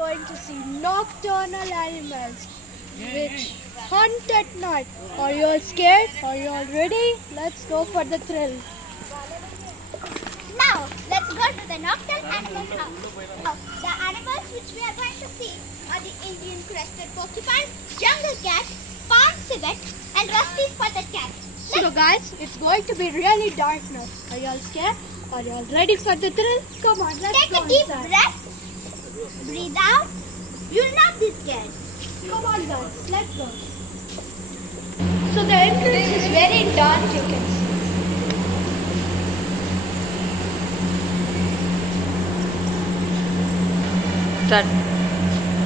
going to see nocturnal animals which hunt at night. Are you all scared? Are you all ready? Let's go for the thrill. Now, let's go to the nocturnal animal house. Now, the animals which we are going to see are the Indian crested porcupine, jungle cat, palm civet, and rusty spotted cat. So guys, it's going to be really dark now. Are you all scared? Are you all ready for the thrill? Come on, let's Take go a deep inside. breath. Breathe out. You'll not be scared. Come on guys, let's go. So the entrance is very dark, you can see. Start.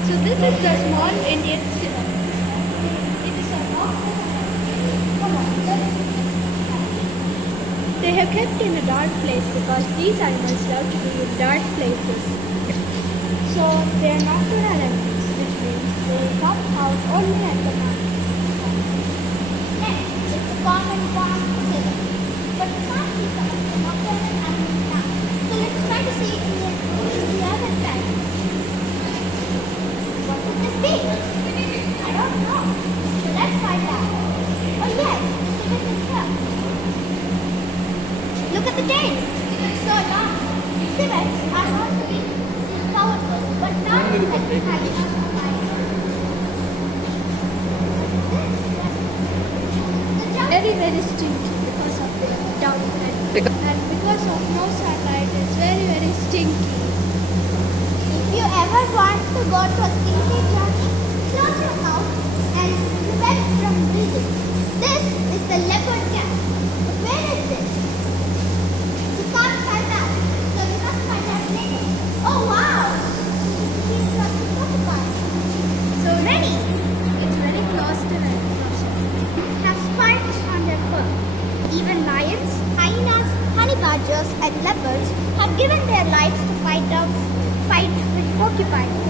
So this is the small Indian civet. It is a nocturnal. Come on, let's see. They have kept in a dark place because these animals love to be in dark places. So they are nocturnal animals, which means they come out only at the night. Next, it's a common palm civet. But you can't see some of the nocturnal animals now. So let's try to see in the other side. What could this be? I don't know. So let's find out. Oh yes, the civet is here. Look at the tail. It's so long. Civets are not to be powerful, but not having enough light. Very stinky because of the dark and because of no sunlight, it's very stinky. If you ever want to go to a stinky journey, close your mouth and prevent from breathing. This is the leopard cat. But where is it? You can't find out, so we must find out later. Oh wow! She's got the porcupine. So Ready? it's very close to the Have spikes on their fur. Even lions, hyenas, honey badgers, and leopards have given their lives to fight with porcupines.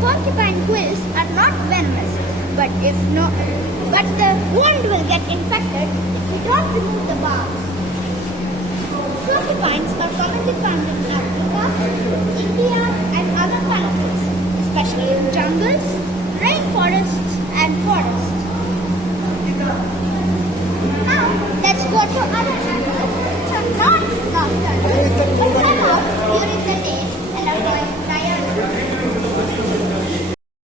Porcupine quills are not venomous, but the wound will get infected if we don't remove the barbs. Porcupines are commonly found in Africa, India, and other countries, especially in jungles, rainforests, and forests. Now, let's go to other